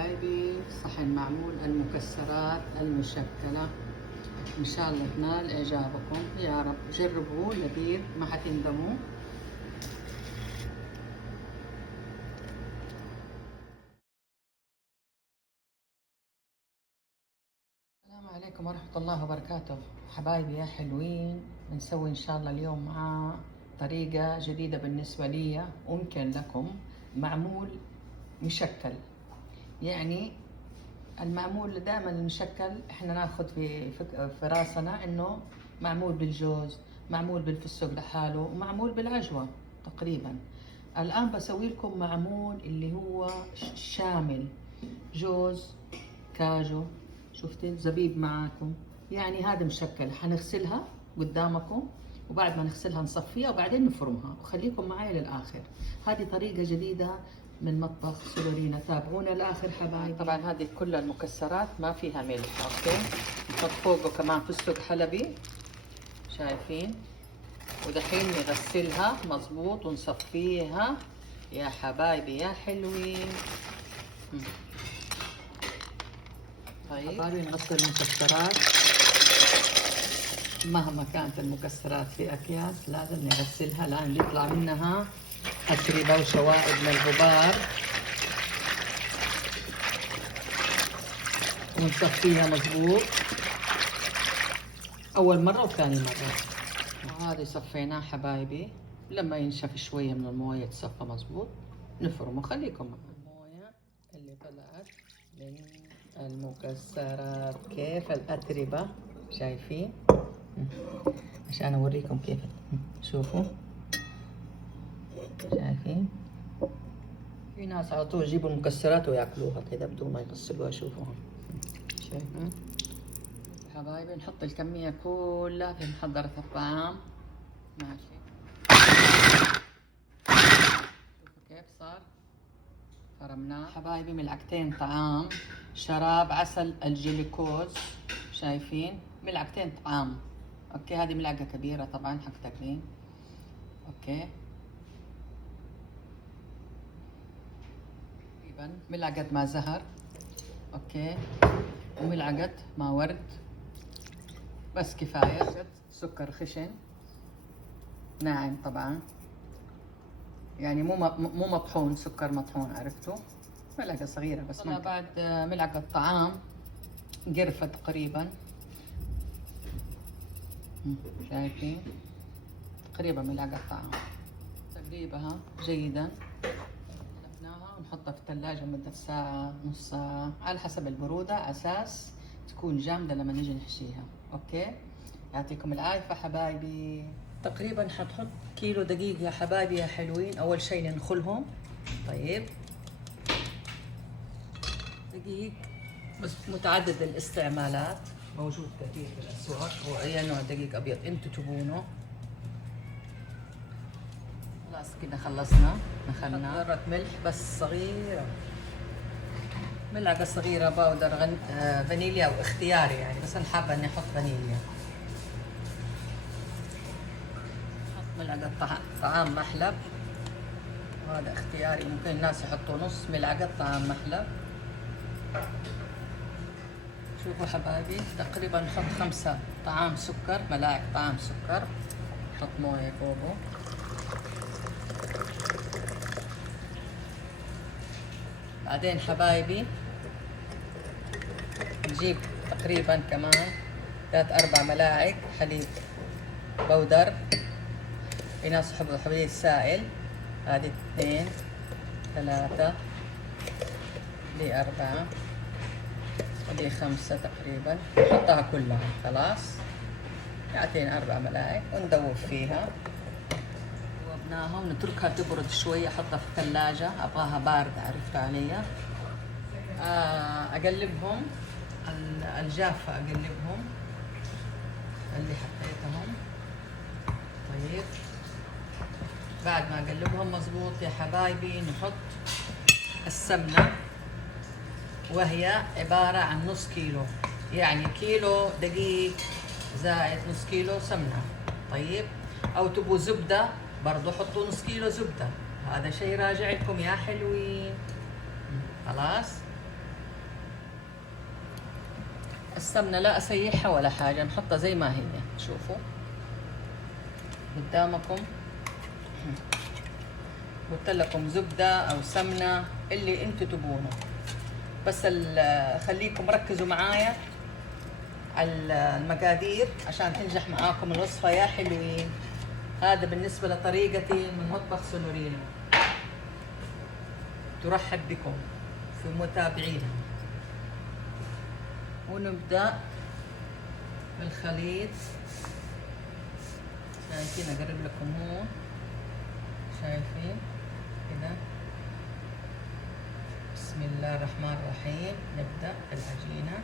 حبايبي، صحن معمول المكسرات المشكلة. إن شاء الله تنال إعجابكم يا رب. جربوه، لذيذ ما حتندموا. السلام عليكم ورحمة الله وبركاته. حبايبي يا حلوين، بنسوي إن شاء الله اليوم مع طريقة جديدة بالنسبة لي وممكن لكم. معمول مشكل، يعني المعمول دائما المشكل احنا ناخذ في راسنا انه معمول بالجوز، معمول بالفستق لحاله، ومعمول بالعجوة تقريبا. الان بسوي لكم معمول اللي هو شامل، جوز، كاجو، شفتي زبيب معاكم. يعني هذا مشكل، حنغسلها قدامكم، وبعد ما نغسلها نصفيها وبعدين نفرمها، وخليكم معايا للاخر. هذه طريقة جديدة من مطبخ سلورينا، تابعونا للاخر حبايبي. طبعا هذه كل المكسرات ما فيها ملح، اوكي. نحط فوقه كمان فستق حلبي، شايفين. ودحين نغسلها مظبوط ونصفيها يا حبايبي يا حلوين. طيب حبايبي، نغسل المكسرات. مهما كانت المكسرات في اكياس لازم نغسلها، لان يطلع منها أتربة وشوائب من الغبار، ونصفيها مظبوط أول مرة وثاني مرة. وهذه صفيناه حبايبي، لما ينشف شوية من الموية يتصفى مظبوط نفرمه. خليكم مع الموية اللي طلعت من المكسرات، كيف الأتربة، شايفين. عشان أوريكم كيف، شوفوا، شايفين. في ناس على طول يجيبوا المكسرات وياكلوها كذا بدون ما يغسلوها، شوفوها، شايفين حبايبي. نحط الكمية كلها في محضرة الطعام، ماشي. شوفوا كيف صار، فرمناه حبايبي. ملعقتين طعام شراب عسل الجلوكوز، شايفين، ملعقتين طعام، اوكي. هذه ملعقة كبيرة طبعا حق تاكلين، اوكي. ملعقة ماء زهر، اوكي، وملعقة ماء ورد، بس كفاية. سكر خشن ناعم طبعا، يعني مو مطحون، سكر مطحون، عرفتوا. ملعقة صغيرة بس. بعد ملعقة طعام قرفة تقريبا، شايفين، تقريبا ملعقة طعام. تقريبها جيدا، ونحطها في الثلاجة مدة ساعة، نص ساعة، على حسب البرودة، على أساس تكون جامدة لما نيجي نحشيها، أوكي. يعطيكم العافية حبايبي. تقريبا حتحط كيلو دقيق يا حبايبي يا حلوين. أول شي ننخلهم، طيب. دقيق بس متعدد الاستعمالات، موجود كثير في الأسواق، وأي نوع دقيق أبيض أنتوا تبونه. خلاص كده خلصنا، نخلنا ذرة ملح بس صغيرة، ملعقة صغيرة باودر فانيليا، أو اختياري يعني، بس أنا حابة إني أحط فانيليا. أحط ملعقة طعام محلب، وهذا اختياري، ممكن الناس يحطوا نص ملعقة طعام محلب. شوفوا حبايبي، تقريبا نحط 5 طعام سكر، ملاعق طعام سكر. نحط موية فوقه. بعدين حبايبي نجيب تقريبا كمان 3-4 ملاعق حليب بودر. في ناس يحبوا الحليب السائل، هذه 2 3 دي 4 ودي 5 تقريبا. نحطها كلها خلاص، يعطينا 4 ملاعق، وندوب فيها. ذوبناها ونتركها تبرد شوية. أحطها في الثلاجة، أبغاها باردة، عرفتوا علي. أقلبهم الجافة، أقلبهم اللي حطيتهم. طيب بعد ما أقلبهم مظبوط يا حبايبي، نحط السمنة، وهي عبارة عن نص كيلو، يعني كيلو دقيق زائد نص كيلو سمنة. طيب، أو تبوا زبدة برضو حطوا نص كيلو زبدة، هذا شيء راجع لكم يا حلوين. خلاص السمنة لا أسيحها ولا حاجة، نحطها زي ما هي. شوفوا قدامكم، قلت لكم زبدة أو سمنة اللي انتوا تبونه، بس خليكم ركزوا معايا على المقادير عشان تنجح معاكم الوصفة يا حلوين. هذا بالنسبة لطريقتي من مطبخ سونورينا، ترحب بكم في متابعينا. ونبدأ بالخليط. شايفين؟ أقرب لكم هون، شايفين كده؟ بسم الله الرحمن الرحيم. نبدأ بالعجينة،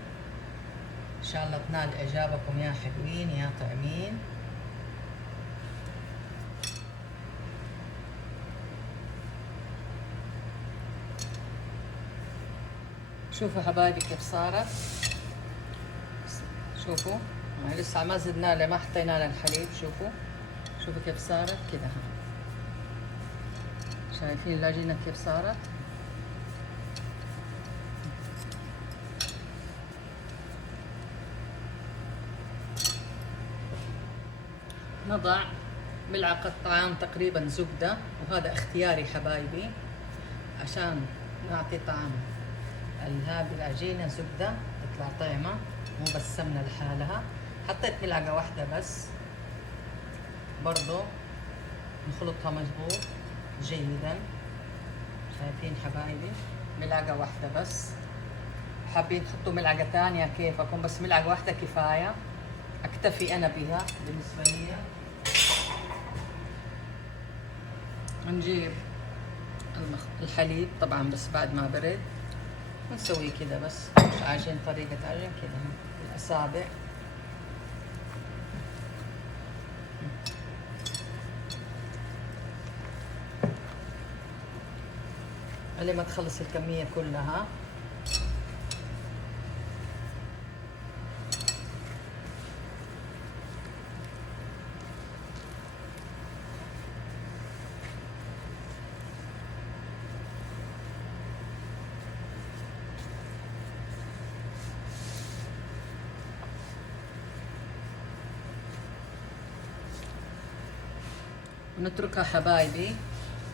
إن شاء الله تنال إعجابكم يا حلوين يا طعمين. شوفوا حبايبي كيف صارت، شوفوا لسه ما زدنا له، ما حطينا له الحليب. شوفوا كيف صارت كده. شايفين العجينة كيف صارت؟ نضع ملعقة طعام تقريبا زبدة، وهذا اختياري حبايبي عشان نعطي طعم هذه العجينة. زبدة تطلع طعمة، مو بس سمنة لحالها. حطيت ملعقة واحدة بس، برضو نخلطها مظبوط جيدا. شايفين حبايبي؟ ملعقة واحدة بس، حابين تحطوا ملعقة ثانية كيفكم، بس ملعقة واحدة كفاية، اكتفي انا بها بالنسبة لي. نجيب الحليب طبعا بس بعد ما برد، ونسوي كده بس، مش عايزين طريقة عجين كده بالأصابع. اللي ما تخلص الكمية كلها. ونتركها حبايبي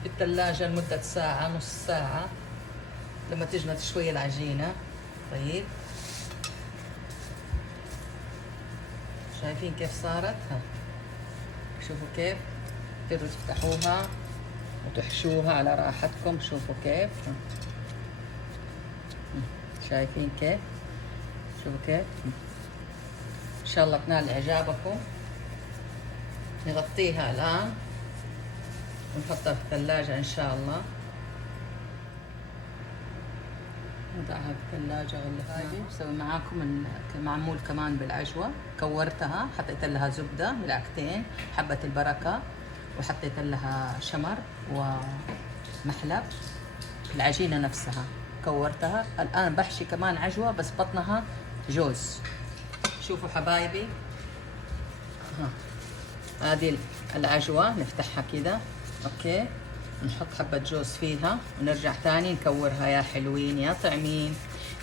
في الثلاجة لمدة ساعة، نص ساعة، لما تجمد شوية العجينة. طيب شايفين كيف صارت؟ شوفوا كيف تقدروا تفتحوها وتحشوها على راحتكم. شوفوا كيف، شايفين كيف؟ شوفوا كيف. ان شاء الله تنال اعجابكم. نغطيها الان ونحطها في الثلاجة ان شاء الله. نضعها في الثلاجة ولا هاي. بسوي معاكم معمول كمان بالعجوة، كورتها، حطيت لها زبدة ملعقتين، حبة البركة، وحطيت لها شمر ومحلب. العجينة نفسها كورتها. الآن بحشي كمان عجوة بس بطنها جوز. شوفوا حبايبي، هذه العجوة نفتحها كده، اوكي، نحط حبة جوز فيها ونرجع تاني نكورها يا حلوين يا طعمين.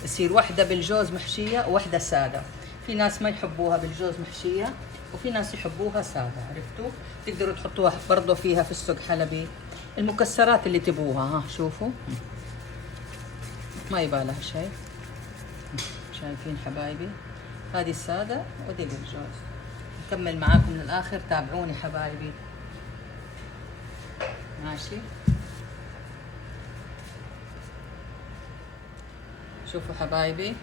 يصير واحدة بالجوز محشية وواحدة سادة. في ناس ما يحبوها بالجوز محشية، وفي ناس يحبوها سادة. عرفتوا؟ تقدروا تحطوها برضو فيها فستق حلبي، المكسرات اللي تبوها. شوفوا ما يبالها شيء. شايفين حبايبي؟ هذه السادة ودي بالجوز. نكمل معاكم للآخر، تابعوني حبايبي. ماشي. شوفوا حبايبي،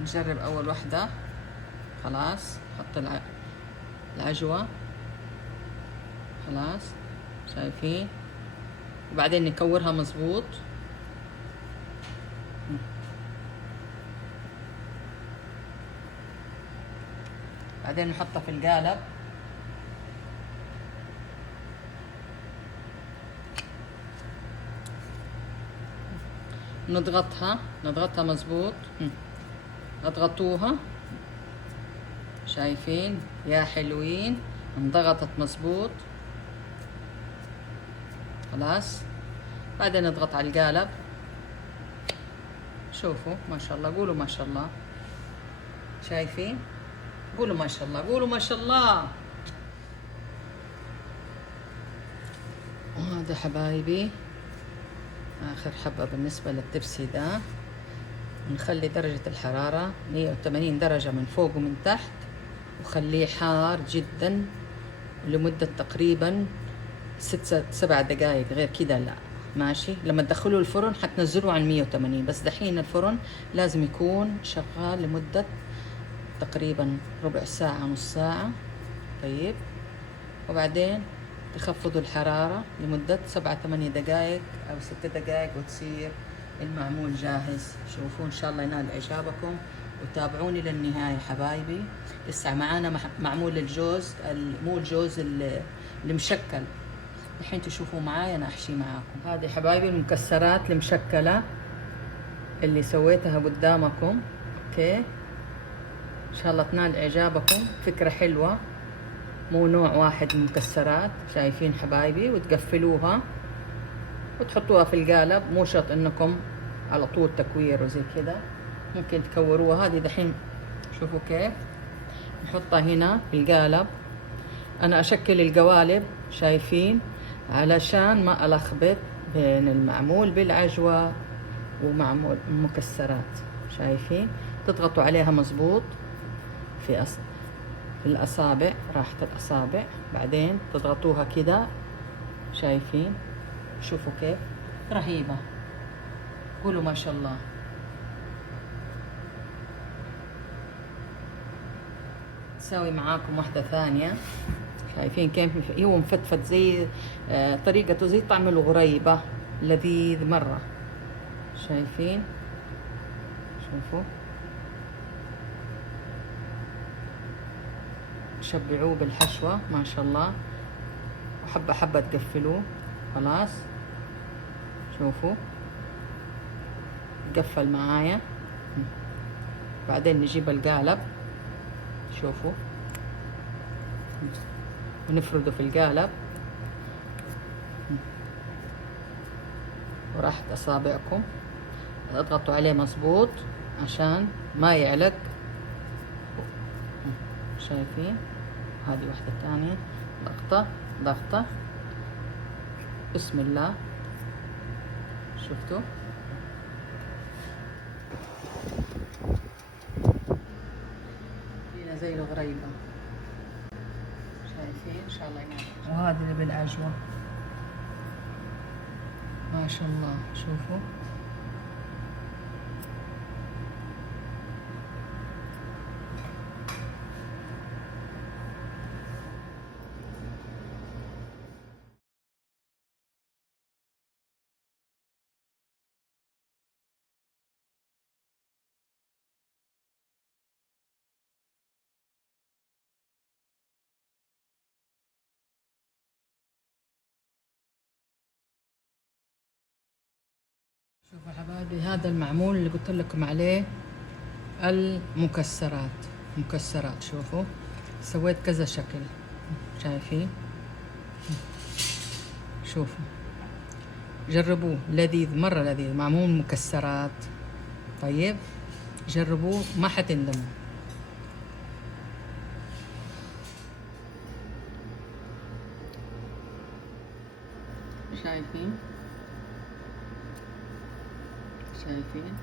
نجرب أول وحدة. خلاص حط العجوة، خلاص شايفين، وبعدين نكورها مظبوط. بعدين نحطها في القالب. نضغطها مظبوط، اضغطوها. شايفين يا حلوين؟ انضغطت مظبوط. خلاص بعدين نضغط على القالب. شوفوا ما شاء الله، قولوا ما شاء الله. شايفين؟ قولوا ما شاء الله، قولوا ما شاء الله. وهذا حبايبي آخر حبة بالنسبة للتبسي ده. نخلي درجة الحرارة 180 درجة من فوق ومن تحت، وخليه حار جدا لمدة تقريبا 6-7 دقايق، غير كده لا. ماشي؟ لما تدخلوا الفرن حتنزلوا عن 180، بس دحين الفرن لازم يكون شغال لمدة تقريبا ربع ساعة نص ساعة. طيب، وبعدين تخفضوا الحرارة لمدة 7-8 دقائق أو 6 دقائق وتصير المعمول جاهز. شوفوا إن شاء الله ينال إعجابكم، وتابعوني للنهاية حبايبي. لسه معانا معمول الجوز، مو الجوز المشكل. الحين تشوفوا معايا أنا أحشي معاكم. هذه حبايبي المكسرات المشكلة اللي سويتها قدامكم. أوكي، إن شاء الله تنال إعجابكم. فكرة حلوة، مو نوع واحد من المكسرات. شايفين حبايبي؟ وتقفلوها وتحطوها في القالب. مو شرط انكم على طول تكوير وزي كذا، ممكن تكوروها. هذه دحين شوفوا كيف نحطها هنا في القالب. انا اشكل القوالب، شايفين؟ علشان ما الخبط بين المعمول بالعجوة ومعمول المكسرات. شايفين؟ تضغطوا عليها مظبوط في الأصابع، راحة الأصابع، بعدين تضغطوها كده. شايفين؟ شوفوا كيف رهيبة. قولوا ما شاء الله. تساوي معاكم واحدة ثانية. شايفين كيف هو مفتفت زي طريقته زي طعم الغريبة، لذيذ مرة. شايفين؟ شوفوا، شبعوه بالحشوة ما شاء الله، وحبة حبة تقفلوه. خلاص شوفوا قفل معايا. بعدين نجيب القالب، شوفوا، ونفرده في القالب وراحت أصابعكم. اضغطوا عليه مظبوط عشان ما يعلق. شايفين؟ هذه واحدة تانية، ضغطة ضغطة. بسم الله. شفتوا؟ هنا زي الغريبة. شايفين؟ ان شاء الله ينال. وهذه اللي بالعجوة ما شاء الله. شوفوا شوفوا حبايبي، هذا المعمول اللي قلت لكم عليه المكسرات. مكسرات، شوفوا سويت كذا شكل. شايفين؟ شوفوا، جربوه، لذيذ مرة لذيذ، معمول مكسرات. طيب جربوه ما حتندموا. شايفين؟ شايفين؟